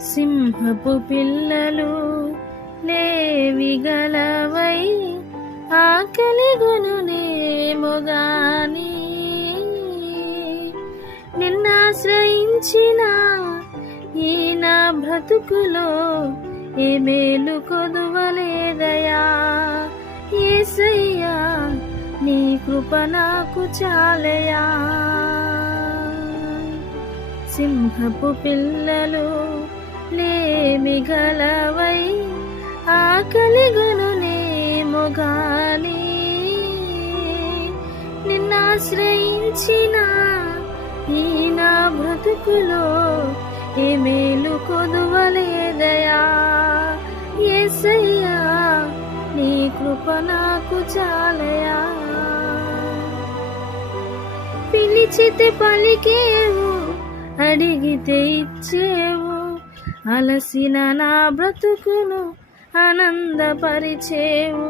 సింహపు పిల్లలు లేవిగలవై ఆకలిగొనునేమో గాని నిన్నాశ్రయించిన ఈ నా బ్రతుకులో ఏ మేలు కొదువలేదయా. యేసయ్యా నీ కృప నాకు చాలయా. సింహపు పిల్లలు లేమిగలవై ఆకలిగొనునేమో గాని నిన్నాశ్రయించిన ఈ నా బ్రతుకులో ఏ మేలు కొదువలేదయా. యేసయ్యా నీ కృప నాకు చాలయా. పిలిచితే పలికేవు, అడిగితే ఇచ్చేవు, అలసిన నా బ్రతుకును ఆనందపరిచేవు.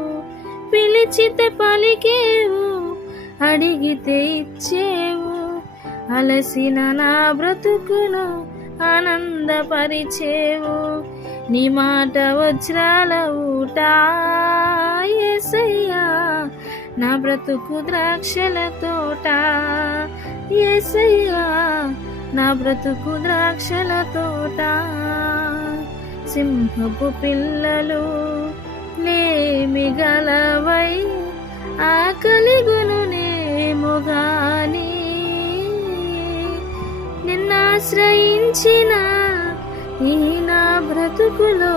పిలిచితే పలికేవు, అడిగితే ఇచ్చేవు, అలసిన నా బ్రతుకును ఆనందపరిచేవు. నీ మాట వజ్రాల ఊట యేసయ్యా నా బ్రతుకు ద్రాక్షల తోట. యేసయ్యా నా బ్రతుకు ద్రాక్షల తోట. సింహపు పిల్లలు లేమిగలవై ఆకలిగొనునేమో గాని నిన్నాశ్రయించిన ఈ నా బ్రతుకులో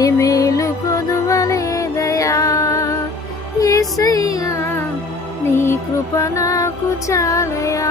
ఏ మేలు కొదువలేదయా. యేసయ్యా నీ కృప నాకు చాలయా.